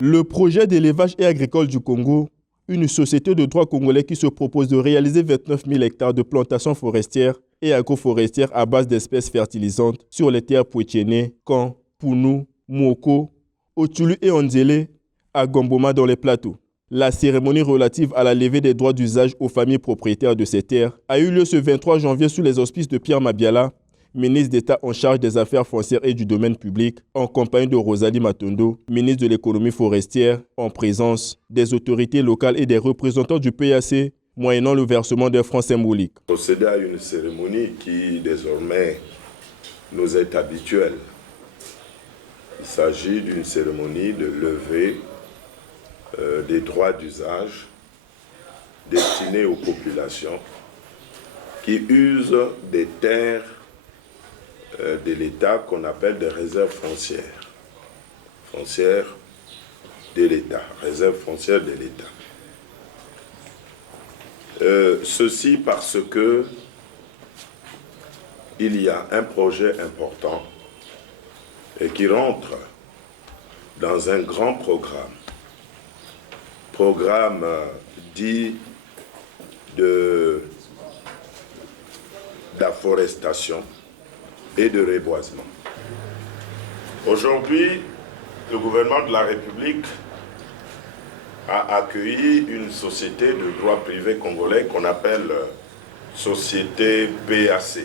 Le projet d'élevage et agricole du Congo, une société de droit congolais qui se propose de réaliser 29 000 hectares de plantations forestières et agroforestières à base d'espèces fertilisantes sur les terres Pouetiéné, Kan, Pounou, Mouoko, Otulu et Onzélé, à Gomboma dans les plateaux. La cérémonie relative à la levée des droits d'usage aux familles propriétaires de ces terres a eu lieu ce 23 janvier sous les auspices de Pierre Mabiala, ministre d'État en charge des affaires foncières et du domaine public, en compagnie de Rosalie Matondo, ministre de l'économie forestière, en présence des autorités locales et des représentants du PAC, moyennant le versement des francs symboliques. Procéder à une cérémonie qui désormais nous est habituelle. Il s'agit d'une cérémonie de levée des droits d'usage destinés aux populations qui usent des terres de l'État qu'on appelle des réserves foncières. Foncières de l'État, réserves foncières de l'État. Ceci parce que il y a un projet important et qui rentre dans un grand programme dit d'afforestation et de reboisement. Aujourd'hui, le gouvernement de la République a accueilli une société de droit privé congolais qu'on appelle Société PAC,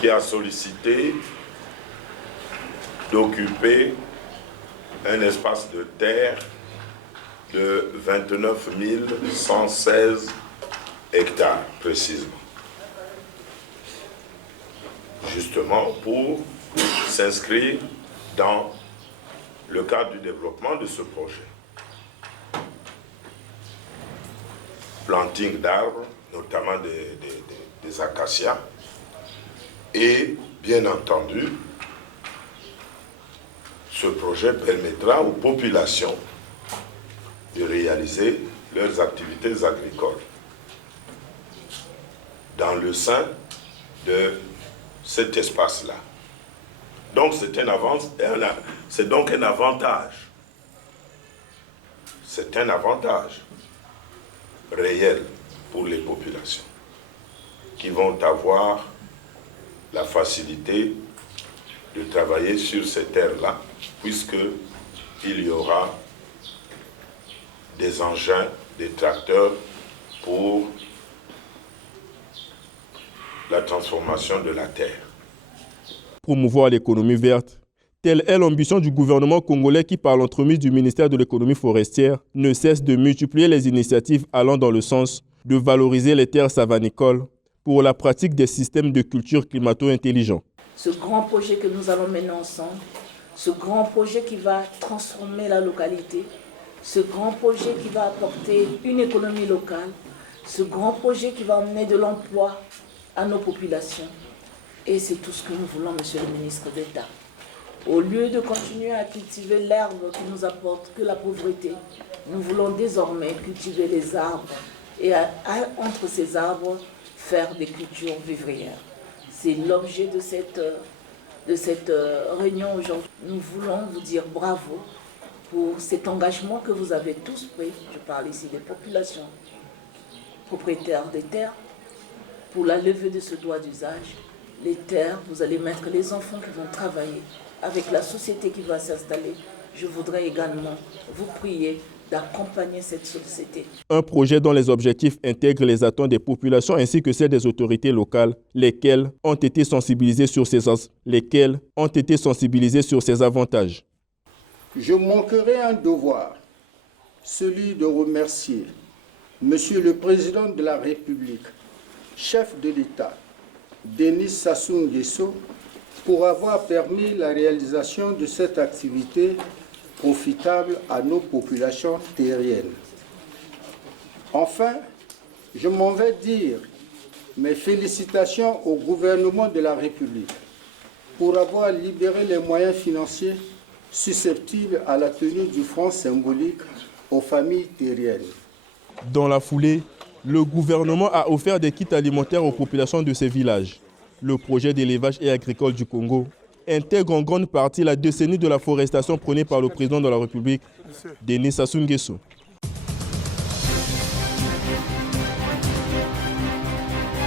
qui a sollicité d'occuper un espace de terre de 29 116 hectares précisément. Justement pour s'inscrire dans le cadre du développement de ce projet. Planting d'arbres, notamment des acacias, et bien entendu, ce projet permettra aux populations de réaliser leurs activités agricoles dans le sein de cet espace-là. Donc c'est donc un avantage. C'est un avantage réel pour les populations qui vont avoir la facilité de travailler sur ces terres-là, puisqu'il y aura des engins, des tracteurs pour la transformation de la terre. Promouvoir l'économie verte, telle est l'ambition du gouvernement congolais qui, par l'entremise du ministère de l'économie forestière, ne cesse de multiplier les initiatives allant dans le sens de valoriser les terres savanicoles pour la pratique des systèmes de culture climato-intelligents. Ce grand projet que nous allons mener ensemble, ce grand projet qui va transformer la localité, ce grand projet qui va apporter une économie locale, ce grand projet qui va amener de l'emploi à nos populations. Et c'est tout ce que nous voulons, Monsieur le ministre d'État. Au lieu de continuer à cultiver l'herbe qui nous apporte que la pauvreté, nous voulons désormais cultiver les arbres et entre ces arbres, faire des cultures vivrières. C'est l'objet de cette réunion aujourd'hui. Nous voulons vous dire bravo pour cet engagement que vous avez tous pris. Je parle ici des populations propriétaires des terres, pour la levée de ce droit d'usage. Les terres, vous allez mettre les enfants qui vont travailler avec la société qui va s'installer. Je voudrais également vous prier d'accompagner cette société. Un projet dont les objectifs intègrent les attentes des populations ainsi que celles des autorités locales, lesquelles ont été sensibilisées sur ces avantages. Je manquerai un devoir, celui de remercier Monsieur le Président de la République, chef de l'État, Denis Sassou Nguesso, pour avoir permis la réalisation de cette activité profitable à nos populations terriennes. Enfin, je m'en vais dire mes félicitations au gouvernement de la République pour avoir libéré les moyens financiers susceptibles à la tenue du franc symbolique aux familles terriennes. Dans la foulée, le gouvernement a offert des kits alimentaires aux populations de ces villages. Le projet d'élevage et agricole du Congo intègre en grande partie la décennie de la forestation prônée par le président de la République, Denis Sassou Nguesso.